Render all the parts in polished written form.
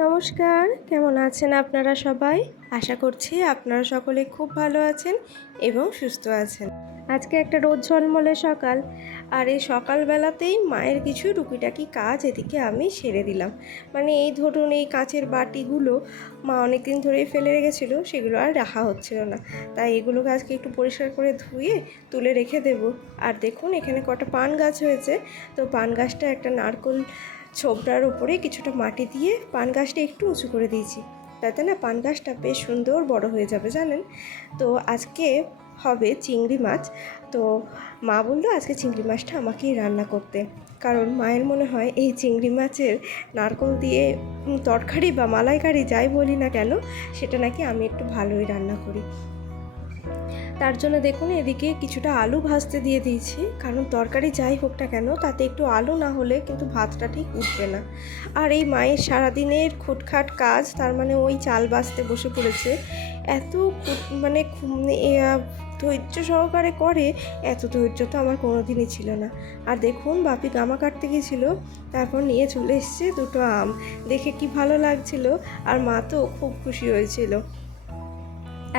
নমস্কার, কেমন আছেন আপনারা সবাই? আশা করছি আপনারা সকলে খুব ভালো আছেন এবং সুস্থ আছেন। আজকে একটা রোদ ঝলমলে সকাল, আর এই সকালবেলাতেই মায়ের কিছু টুকিটাকি কাজ এদিকে আমি সেরে দিলাম। মানে এই ধরুন, এই কাঁচের বাটিগুলো মা অনেক দিন ধরেই ফেলে রেখেছিল, সেগুলো আর রাখা হচ্ছিল না, তাই এগুলোকে আজকে একটু পরিষ্কার করে ধুয়ে তুলে রেখে দেব। আর দেখুন, এখানে কটা পান গাছ হয়েছে, তো পান গাছটা একটা নারকোল ছোবড়ার উপরে কিছুটা মাটি দিয়ে পান গাছটা একটু উঁচু করে দিয়েছি, তাতে না পান গাছটা বেশ সুন্দর বড় হয়ে যাবে জানেন। তো আজকে হবে চিংড়ি মাছ। তো মা বললো আজকে চিংড়ি মাছটা আমাকেই রান্না করতে, কারণ মায়ের মনে হয় এই চিংড়ি মাছের নারকোল দিয়ে তরকারি বা মালাইকারি যাই বলি না কেন, সেটা নাকি আমি একটু ভালোই রান্না করি। তার জন্য দেখুন এদিকে কিছুটা আলু ভাজতে দিয়ে দিয়েছি, কারণ তরকারি যাই হোক না কেন তাতে একটু আলু না হলে কিন্তু ভাতটা ঠিক উঠবে না। আর এই মায়ের সারাদিনের খুটখাট কাজ, তার মানে ওই চাল বাছতে বসে পড়েছে। এত ধৈর্য সহকারে করে, এত ধৈর্য তো আমার কোনো দিনই ছিল না। আর দেখুন বাপি গামা কাটতে গিয়েছিল, তারপর নিয়ে চলে এসছে দুটো আম। দেখে কি ভালো লাগছিল, আর মা তো খুব খুশি হয়েছিল।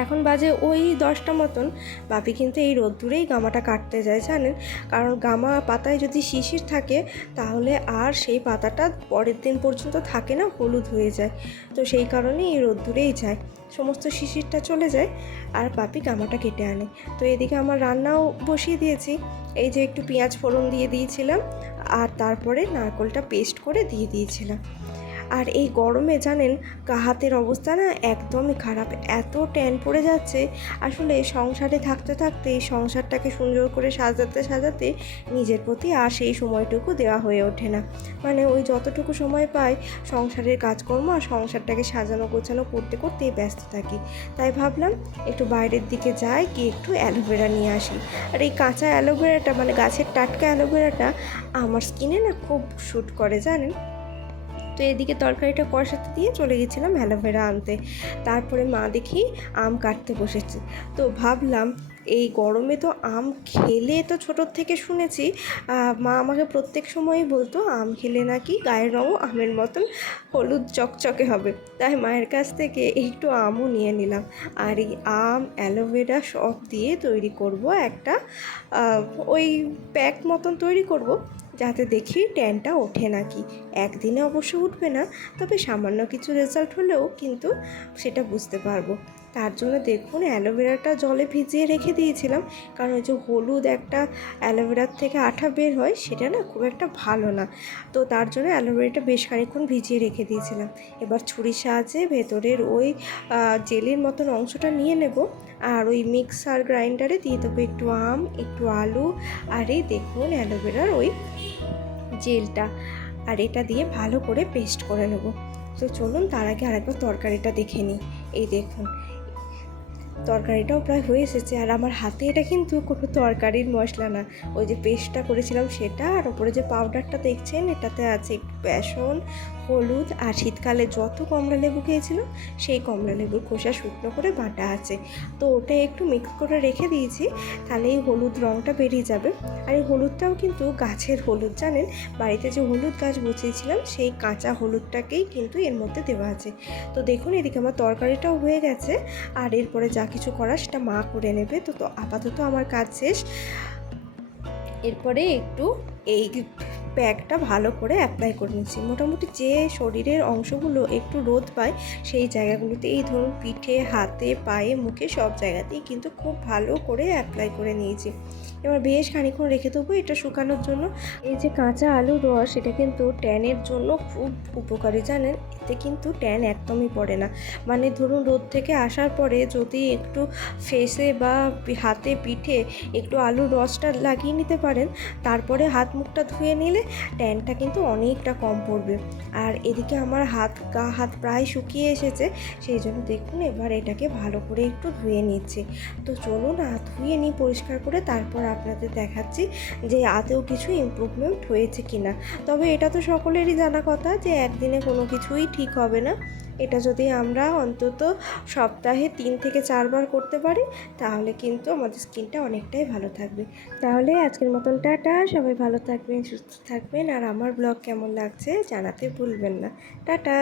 এখন বাজে ওই 10টা মতন। বাপি কিন্তু এই রোদ্দুরেই গামাটা কাটতে যায় জানেন, কারণ গামা পাতায় যদি শিশির থাকে তাহলে আর সেই পাতাটা পরের দিন পর্যন্ত থাকে না, হলুদ হয়ে যায়। তো সেই কারণে এই রোদ্দুরেই যায়, সমস্ত শিশিরটা চলে যায়, আর বাপি গামাটা কেটে আনে। তো এদিকে আমার রান্নাও বসিয়ে দিয়েছি। এই যে একটু পেঁয়াজ ফোড়ন দিয়ে দিয়েছিলাম, আর তারপরে নারকোলটা পেস্ট করে দিয়ে দিয়েছিলাম। আর এই গরমে জানেন হাতের অবস্থা না একদমই খারাপ, এত ট্যান পড়ে যাচ্ছে। আসলে সংসারে থাকতে থাকতে এই সংসারটাকে সুন্দর করে সাজাতে সাজাতে নিজের প্রতি আর সেই সময়টুকু দেওয়া হয়ে ওঠে না। মানে ওই যতটুকু সময় পাই সংসারের কাজকর্ম আর সংসারটাকে সাজানো গোছানো করতে করতেই ব্যস্ত থাকি। তাই ভাবলাম একটু বাইরের দিকে যাই, গিয়ে একটু অ্যালোভেরা নিয়ে আসি। আর এই কাঁচা অ্যালোভেরাটা, মানে গাছের টাটকা অ্যালোভেরাটা আমার স্কিনে না খুব শ্যুট করে জানেন। তো এদিকে তরকারিটা কষাতে দিয়ে চলে গেছিলাম অ্যালোভেরা আনতে। তারপরে মা দেখি আম কাটতে বসেছে। তো ভাবলাম এই গরমে তো আম খেলে, তো ছোটোর থেকে শুনেছি মা আমাকে প্রত্যেক সময়ই বলতো আম খেলে নাকি গায়ের রঙও আমের মতন হলুদ চকচকে হবে। তাই মায়ের কাছ থেকে একটু আমও নিয়ে নিলাম। আর এই আম অ্যালোভেরা সব দিয়ে তৈরি করব একটা ওই প্যাক মতন তৈরি করব, যাতে দেখি ট্যানটা ওঠে নাকি। একদিনে অবশ্য উঠবে না, তবে সামান্য কিছু রেজাল্ট হলেও কিন্তু সেটা বুঝতে পারবো। তার জন্য দেখুন অ্যালোভেরাটা জলে ভিজিয়ে রেখে দিয়েছিলাম, কারণ ওই যে হলুদ একটা অ্যালোভেরার থেকে আঠা বের হয়, সেটা না খুব একটা ভালো না। তো তার জন্য অ্যালোভেরাটা বেশ খানিকক্ষণ ভিজিয়ে রেখে দিয়েছিলাম। এবার ছুরির সাহায্যে ভেতরের ওই জেলির মতন অংশটা নিয়ে নেব, আর ওই মিক্সার গ্রাইন্ডারে দিয়ে দেবো একটু আম, একটু আলু, আর এই দেখুন অ্যালোভেরার ওই জেলটা, আর এটা দিয়ে ভালো করে পেস্ট করে নেব। তো চলুন তার আগে আরেকবার তরকারিটা দেখে নিই। এই দেখুন তরকারিটাও প্রায় হয়ে এসেছে, আর আমার হাতে এটা কিন্তু কোনো তরকারির মশলা না, ওই যে পেস্টটা করেছিলাম সেটা, আর ওপরে যে পাউডারটা দেখছেন এটাতে আছে একটু বেসন, হলুদ, আর শীতকালে যত কমলা লেবু খেয়েছিলাম সেই কমলা লেবুর খোসা শুকনো করে বাটা আছে। তো ওটা একটু মিক্স করে রেখে দিয়েছি, তাহলে এই হলুদ রঙটা বেরিয়ে যাবে। আর এই হলুদটাও কিন্তু গাছের হলুদ জানেন, বাড়িতে যে হলুদ গাছ বসিয়েছিলাম সেই কাঁচা হলুদটাকেই কিন্তু এর মধ্যে দেওয়া আছে। তো দেখুন এদিকে আমার তরকারিটাও হয়ে গেছে, আর এরপরে যা কিছু করার সেটা মা করে নেবে। তো আপাতত আমার কাজ শেষ। এরপরে একটু এই প্যাকটা ভালো করে অ্যাপ্লাই করে নিচ্ছি। মোটামুটি যে শরীরের অংশগুলো একটু রোদ পায় সেই জায়গাগুলোতে, এই ধরুন পিঠে, হাতে, পায়ে, মুখে সব জায়গাতেই কিন্তু খুব ভালো করে অ্যাপ্লাই করে নিয়েছি। এবার বেশ খানিকক্ষণ রেখে দেবো এটা শুকানোর জন্য। এই যে কাঁচা আলুর রস, এটা কিন্তু ট্যানের জন্য খুব উপকারী জানেন, এতে কিন্তু ট্যান একদমই পড়ে না। মানে ধরুন রোদ থেকে আসার পরে যদি একটু ফেসে বা হাতে, পিঠে একটু আলুর রসটা লাগিয়ে নিতে পারেন, তারপরে হাত মুখটা ধুয়ে নিলে ট্যানটা কিন্তু অনেকটা কম পড়বে। আর এদিকে আমার গা হাত প্রায় শুকিয়ে এসেছে, সেই জন্য দেখুন এবার এটাকে ভালো করে একটু ধুয়ে নিচ্ছি। তো চলুন ধুয়ে নিই পরিষ্কার করে, তারপর আপনাদের দেখাচ্ছি যে আদৌ কিছু ইমপ্রুভমেন্ট হয়েছে কিনা। তবে এটা তো সকলেরই জানা কথা যে একদিনে কোনো কিছুই ঠিক হবে না। এটা যদি আমরা অন্তত সপ্তাহে 3 থেকে 4 বার করতে পারি, তাহলে কিন্তু আমাদের স্কিনটা অনেকটাই ভালো থাকবে। তাহলে আজকের মতন টাটা, সবাই ভালো থাকবেন, সুস্থ থাকবেন, আর আমার ব্লগ কেমন লাগছে জানাতে ভুলবেন না। টাটা।